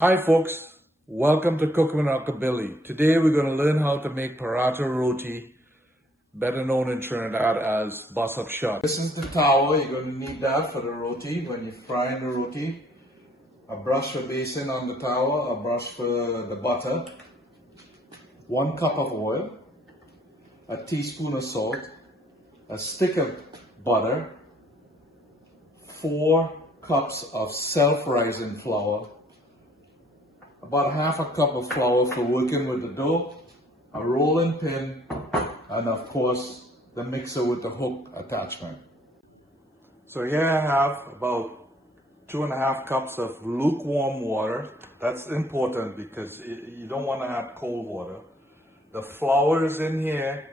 Hi folks, welcome to Cooking with Uncle Billy. Today we're going to learn how to make paratha roti, better known in Trinidad as bus up shot. This is the towel, you're going to need that for the roti when you're frying the roti. A brush for basin on the towel, a brush for the butter, 1 cup of oil, a teaspoon of salt, a stick of butter, 4 cups of self-rising flour, about half a cup of flour for working with the dough, a rolling pin, and of course the mixer with the hook attachment. So here I have about 2.5 cups of lukewarm water. That's important because you don't want to have cold water. The flour is in here,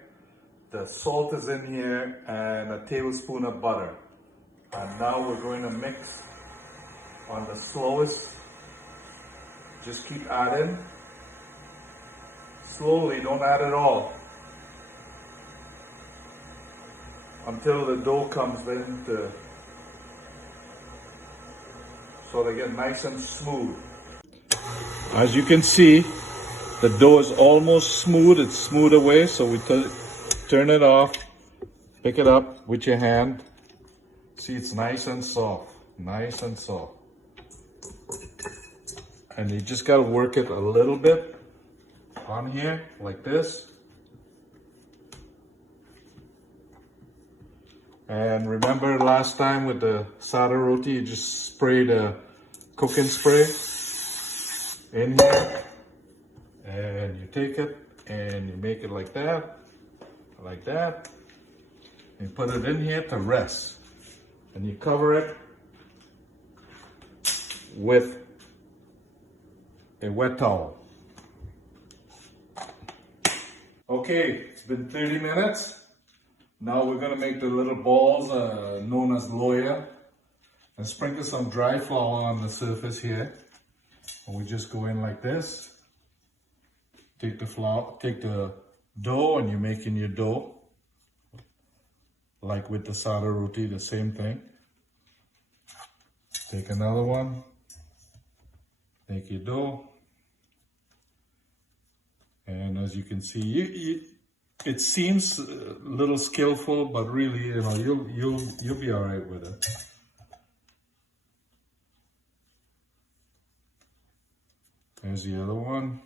the salt is in here, and a tablespoon of butter. And now we're going to mix on the slowest. Just keep adding. Slowly, don't add it all. Until the dough comes in so they get nice and smooth. As you can see, the dough is almost smooth. It's smooth away, so we turn it off, pick it up with your hand. See, it's nice and soft, nice and soft. And you just got to work it a little bit on here, like this. And remember last time with the tattered roti, you just spray the cooking spray in here. And you take it and you make it like that, and put it in here to rest. And you cover it with a wet towel. Okay, it's been 30 minutes. Now we're gonna make the little balls known as loya, and sprinkle some dry flour on the surface here. And we just go in like this. Take the dough, and you're making your dough. Like with the tattered roti, the same thing. Take another one. Take your dough. And as you can see, it seems a little skillful, but really, you'll be all right with it. There's the other one.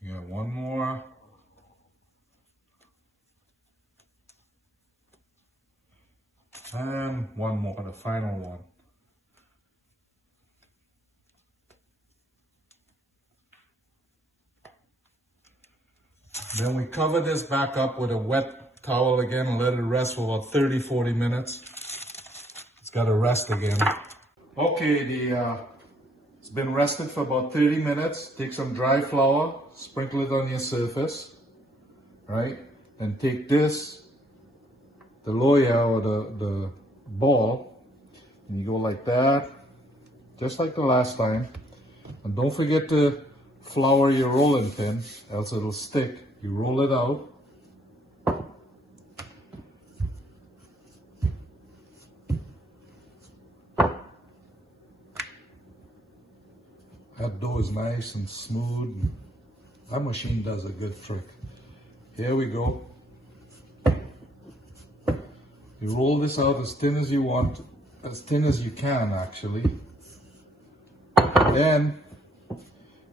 You got one more. And one more, the final one. Then we cover this back up with a wet towel again and let it rest for about 30-40 minutes. It's got to rest again. Okay, it's been rested for about 30 minutes. Take some dry flour, sprinkle it on your surface, right? Then take this, the loya or the ball, and you go like that, just like the last time. And don't forget to flour your rolling pin, else it'll stick. You roll it out. That dough is nice and smooth. That machine does a good trick. Here we go. You roll this out as thin as you want, as thin as you can actually. Then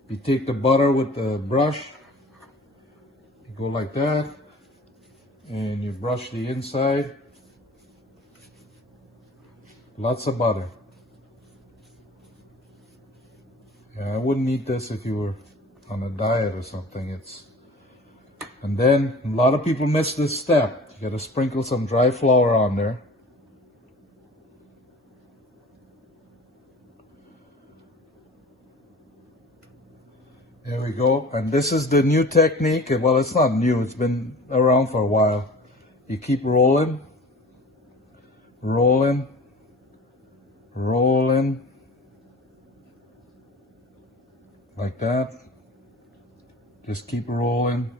you take the butter with the brush. You go like that, and you brush the inside. Lots of butter. Yeah, I wouldn't eat this if you were on a diet or something. And then a lot of people miss this step. You gotta sprinkle some dry flour on there. There we go. And this is the new technique. Well, it's not new. It's been around for a while. You keep rolling, rolling, rolling, like that. Just keep rolling,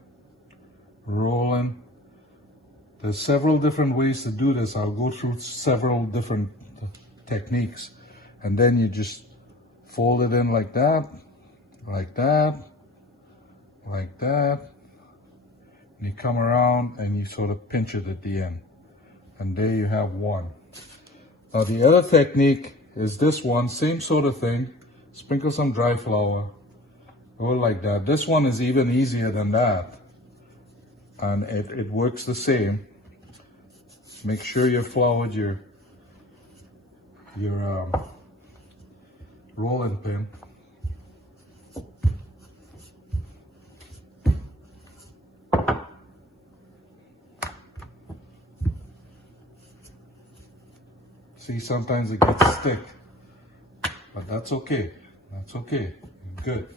rolling. There's several different ways to do this. I'll go through several different techniques. And then you just fold it in like that, like that, like that. And you come around and you sort of pinch it at the end. And there you have one. Now the other technique is this one, same sort of thing. Sprinkle some dry flour, go like that. This one is even easier than that. And it works the same. Make sure you floured your rolling pin. See, sometimes it gets stick, but that's okay. That's okay. Good.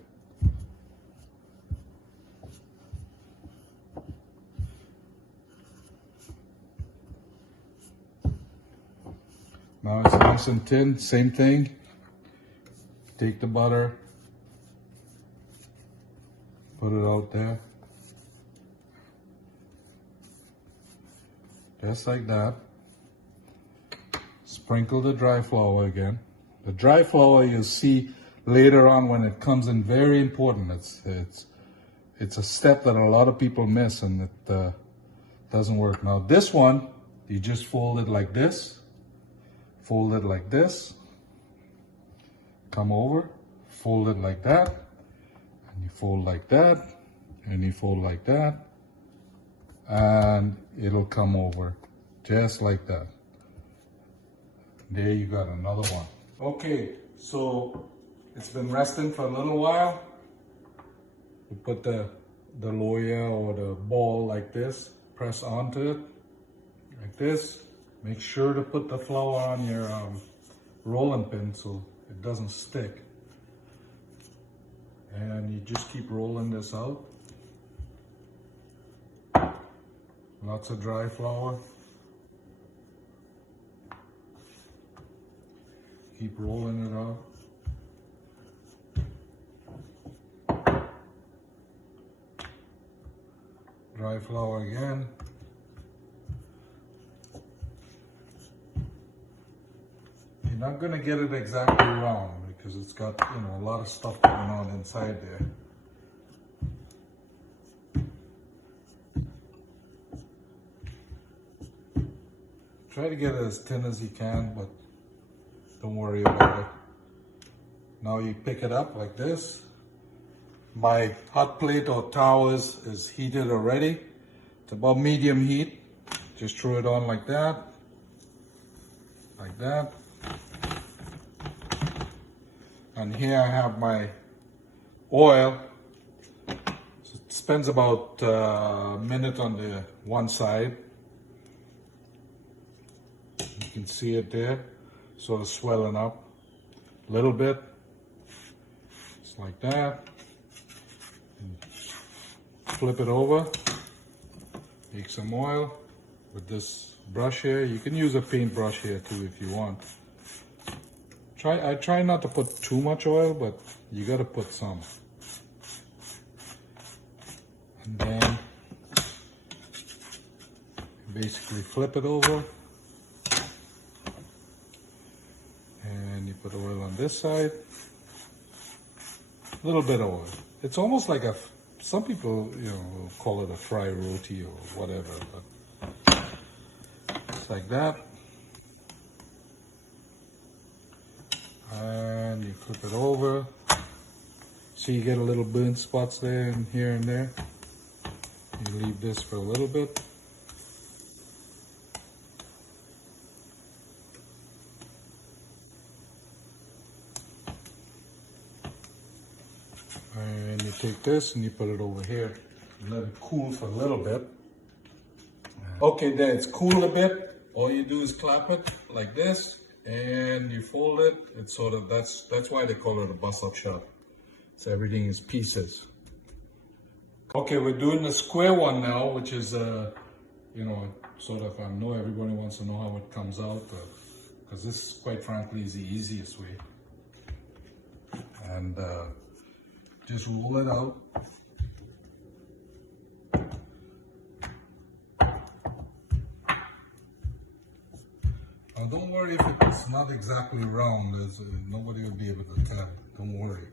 Now it's nice and thin, same thing. Take the butter, put it out there. Just like that. Sprinkle the dry flour again. The dry flour you'll see later on when it comes in very important. It's a step that a lot of people miss and it doesn't work. Now this one, you just fold it like this. Fold it like this, come over, fold it like that, and you fold like that, and you fold like that, and it'll come over just like that. There you got another one. Okay, so it's been resting for a little while. You put the loya or the ball like this, press onto it like this. Make sure to put the flour on your rolling pin so it doesn't stick. And you just keep rolling this out. Lots of dry flour. Keep rolling it out. Dry flour again. You're not going to get it exactly round because it's got, you know, a lot of stuff going on inside there. Try to get it as thin as you can, but don't worry about it. Now you pick it up like this. My hot plate or towel is heated already. It's about medium heat. Just throw it on like that. Like that. And here I have my oil. So it spends about a minute on the one side. You can see it there, sort of swelling up a little bit. Just like that. And flip it over. Take some oil with this brush here. You can use a paintbrush here too if you want. I try not to put too much oil, but you gotta put some. And then basically flip it over. And you put oil on this side. A little bit of oil. It's almost like some people, you know, will call it a fry roti or whatever, but it's like that. And you flip it over. See, you get a little burnt spots there and here and there. You leave this for a little bit. And you take this and you put it over here. Let it cool for a little bit. Okay, then it's cooled a bit. All you do is clap it like this. And you fold it. It's sort of, that's why they call it a bus-up shop. So everything is pieces. Okay, we're doing the square one now, which is you know, sort of, I know everybody wants to know how it comes out, because this, quite frankly, is the easiest way. And just roll it out. don't worry if it's not exactly round. Nobody will be able to tell. Don't worry.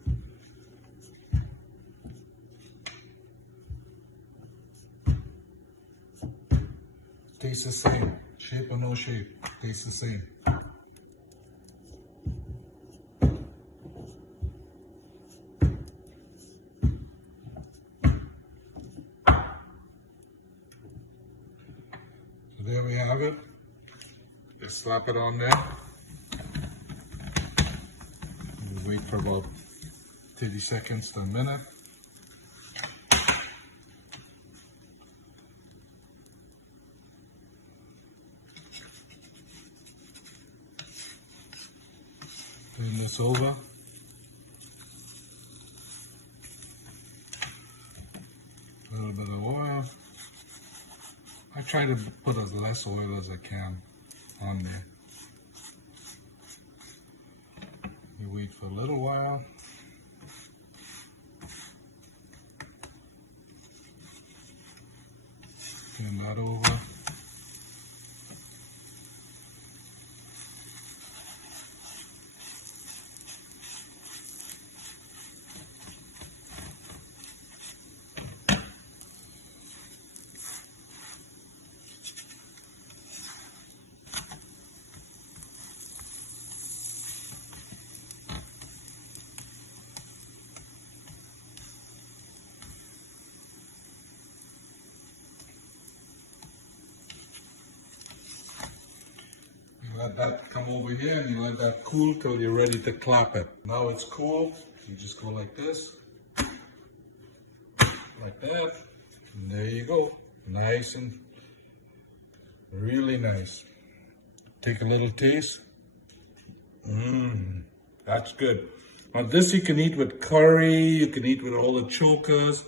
Tastes the same. Shape or no shape. Tastes the same. So there we have it. Just slap it on there. We'll wait for about 30 seconds to a minute. Turn this over. A little bit of oil. I try to put as less oil as I can on there. You wait for a little while. Turn that over. Let that come over here and you let that cool till you're ready to clap it. Now it's cool, you just go like this, like that, and there you go. Nice and really nice. Take a little taste. That's good. Now this you can eat with curry, you can eat with all the chokers.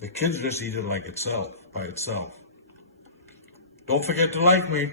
The kids just eat it like itself, by itself. Don't forget to like me.